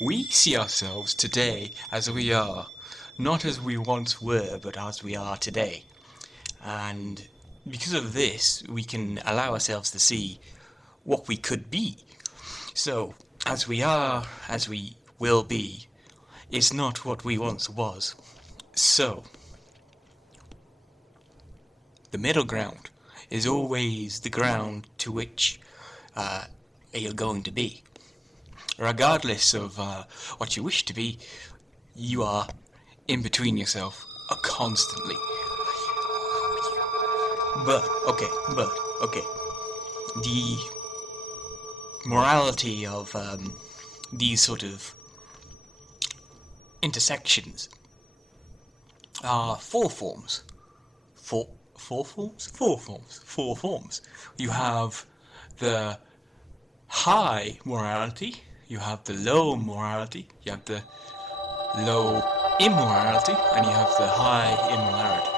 We see ourselves today as we are, not as we once were, but as we are today. And because of this, we can allow ourselves to see what we could be. So, as we are, as we will be, is not what we once was. So, the middle ground is always the ground to which you're going to be. Regardless of what you wish to be, you are in between yourself constantly. But, okay. The morality of these sort of intersections are four forms. Four forms. You have the high morality, you have the low morality, you have the low immorality, and you have the high immorality.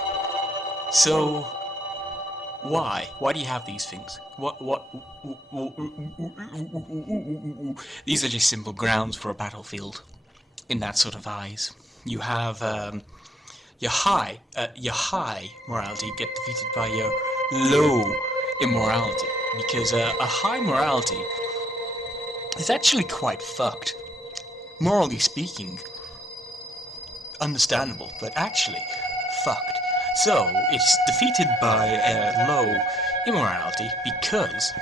So, why? Why do you have these things? These are just simple grounds for a battlefield in that sort of eyes. You have your high morality get defeated by your low immorality, because a high morality is actually quite fucked. Morally speaking, understandable, but actually fucked. So it's defeated by a low immorality because,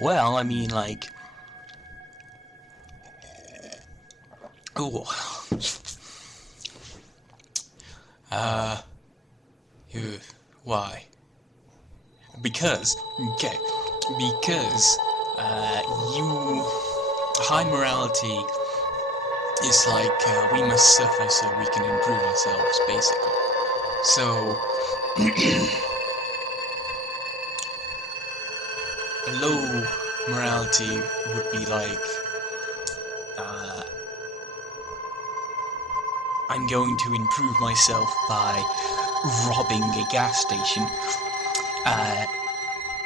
well, I mean, like, why? Because high morality is like, we must suffer so we can improve ourselves, basically. So, a low morality would be like, I'm going to improve myself by robbing a gas station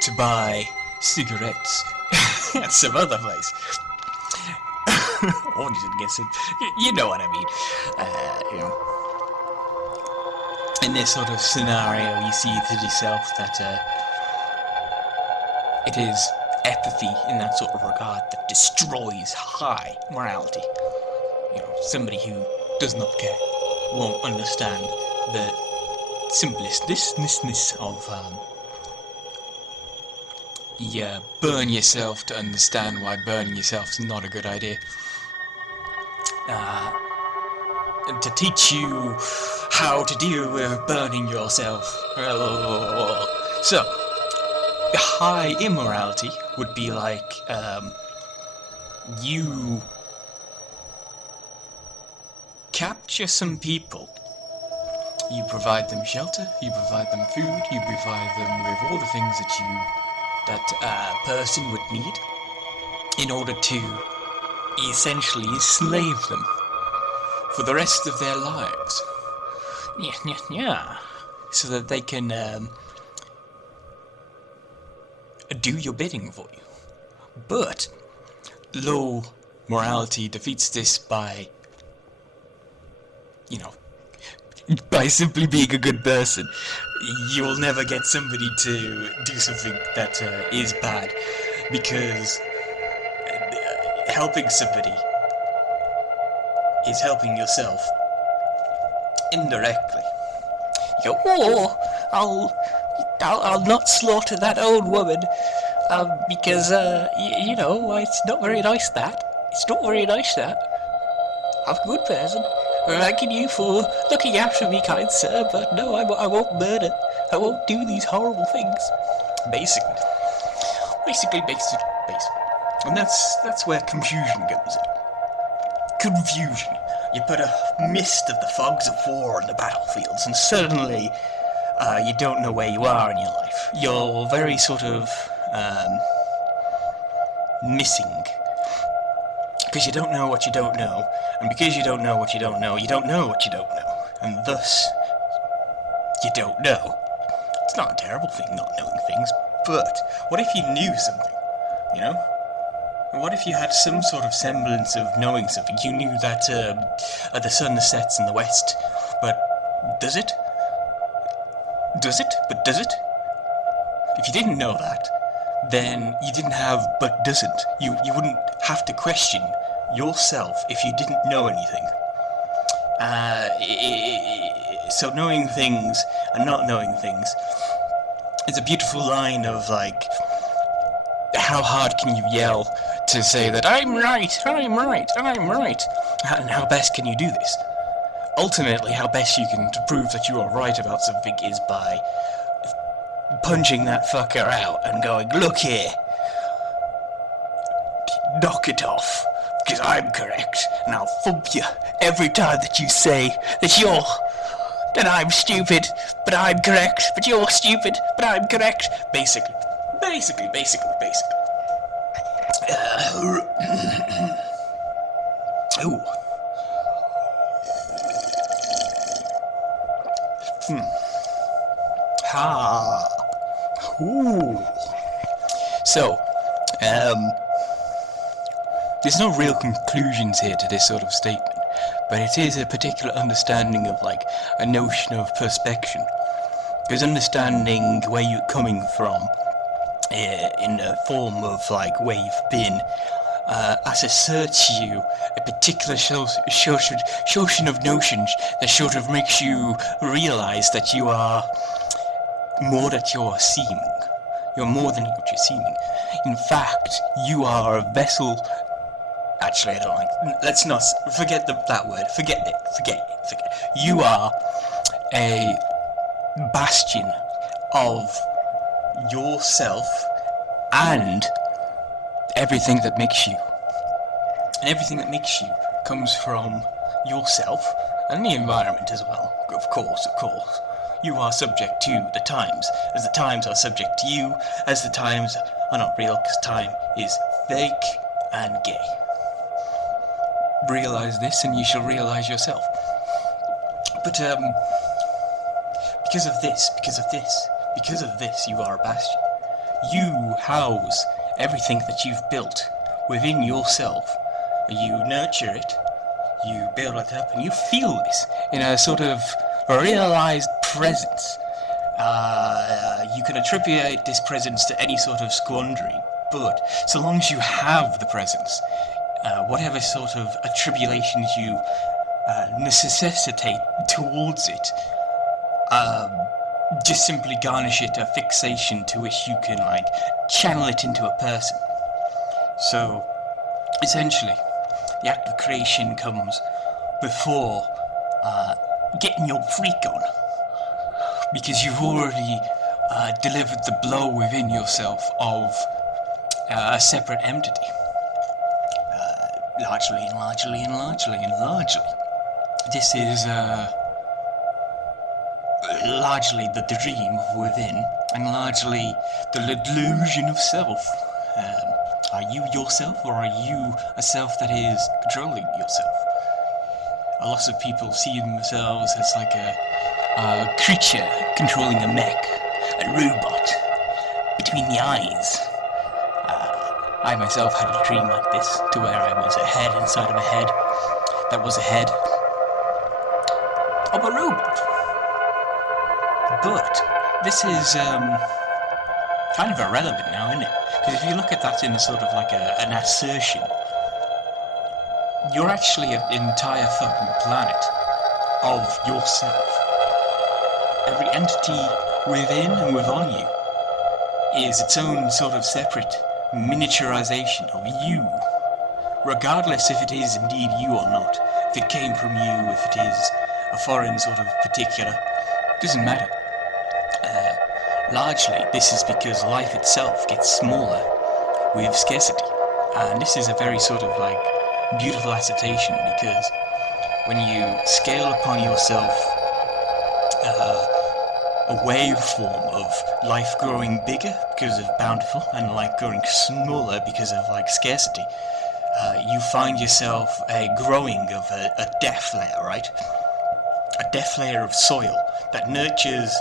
to buy cigarettes at some other place. Or you should get some, you know what I mean. In this sort of scenario, you see to yourself that it is apathy in that sort of regard that destroys high morality. Somebody who does not care won't understand the simplisticness of you burn yourself to understand why burning yourself is not a good idea. To teach you how to deal with burning yourself. So, high immorality would be like, you capture some people, you provide them shelter, you provide them food, you provide them with all the things that a person would need in order to essentially enslave them for the rest of their lives. So that they can do your bidding for you. But low morality defeats this by, by simply being a good person. You'll never get somebody to do something that is bad, because helping somebody is helping yourself indirectly. You go, I'll not slaughter that old woman, because it's not very nice that. It's not very nice that. I'm a good person. Thanking you for looking after me, kind sir, but no, I won't murder. I won't do these horrible things. Basically. And that's where confusion comes in. Confusion. You put a mist of the fogs of war on the battlefields, and suddenly you don't know where you are in your life. You're very sort of missing. Because you don't know what you don't know, and because you don't know what you don't know, you don't know what you don't know, and thus, you don't know. It's not a terrible thing not knowing things, but what if you knew something, you know? What if you had some sort of semblance of knowing something? You knew that the sun sets in the west, but does it? Does it? But does it? If you didn't know that, then you didn't have but doesn't. You wouldn't have to question yourself if you didn't know anything. So knowing things and not knowing things is a beautiful line of like, how hard can you yell to say that I'm right, I'm right, I'm right, and how best can you do this? Ultimately, how best you can to prove that you are right about something is by punching that fucker out and going, look here, knock it off, because I'm correct, and I'll thump you every time that you say that I'm stupid, but I'm correct, but you're stupid, but I'm correct. Basically. Ooh. Ha. Ooh. So, there's no real conclusions here to this sort of statement, but it is a particular understanding of like a notion of perspection. Because understanding where you're coming from in the form of like where you've been asserts you a particular notion of notions that sort of makes you realize that you are more that you're seeming. You're more than what you're seeming. In fact, you are a vessel. Actually, I don't like. Let's not forget that word. Forget it. You are a bastion of yourself and everything that makes you. And everything that makes you comes from yourself and the environment as well. Of course. You are subject to the times, as the times are subject to you, as the times are not real, because time is fake and gay. Realize this and you shall realize yourself. But because of this, you are a bastion. You house everything that you've built within yourself. You nurture it, you build it up, and you feel this in a sort of realized presence. You can attribute this presence to any sort of squandering, but so long as you have the presence, whatever sort of attribulations you necessitate towards it, just simply garnish it a fixation to which you can like channel it into a person. So essentially, the act of creation comes before getting your freak on, because you've already delivered the blow within yourself of a separate entity. Largely. This is largely the dream of within, and largely the delusion of self. Are you yourself, or are you a self that is controlling yourself? A lot of people see themselves as like a creature controlling a mech, a robot between the eyes. I myself had a dream like this, to where I was a head inside of a head that was a head of a robot. But this is kind of irrelevant now, isn't it? Because if you look at that in sort of like an assertion, you're actually an entire fucking planet of yourself. Every entity within and within you is its own sort of separate miniaturization of you, regardless if it is indeed you or not, if it came from you, if it is a foreign sort of particular, doesn't matter. Largely, this is because life itself gets smaller with scarcity, and this is a very sort of like beautiful assertion, because when you scale upon yourself a waveform of life growing bigger because of bountiful and life growing smaller because of like scarcity, you find yourself a growing of a death layer, right? A death layer of soil that nurtures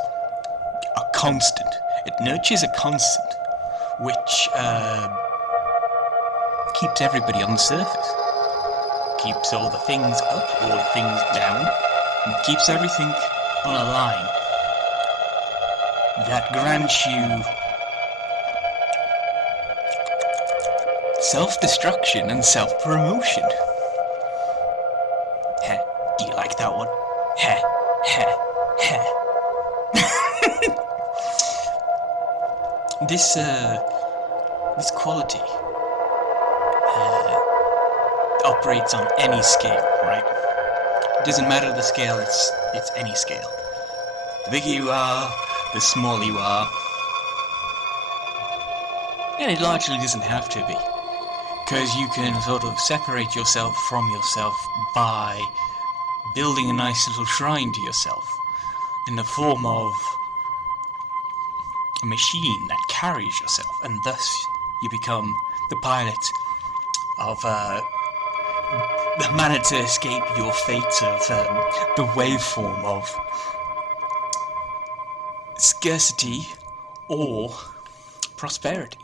a constant. It nurtures a constant, which keeps everybody on the surface. Keeps all the things up, all the things down, and keeps everything on a line that grants you self-destruction and self-promotion. Heh, do you like that one? Heh, heh, heh. This quality operates on any scale, right? It doesn't matter the scale, it's any scale. The bigger you are, the smaller you are. And it largely doesn't have to be, because you can sort of separate yourself from yourself by building a nice little shrine to yourself in the form of a machine that carries yourself, and thus you become the pilot of the manner to escape your fate of the waveform of scarcity or prosperity.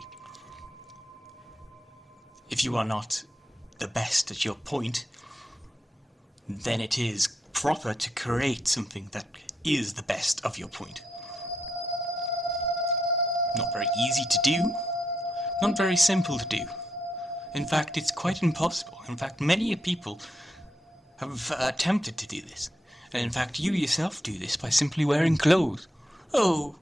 If you are not the best at your point, then it is proper to create something that is the best of your point. Not very easy to do, not very simple to do. In fact, it's quite impossible. In fact, many people have attempted to do this. And in fact, you yourself do this by simply wearing clothes. Oh.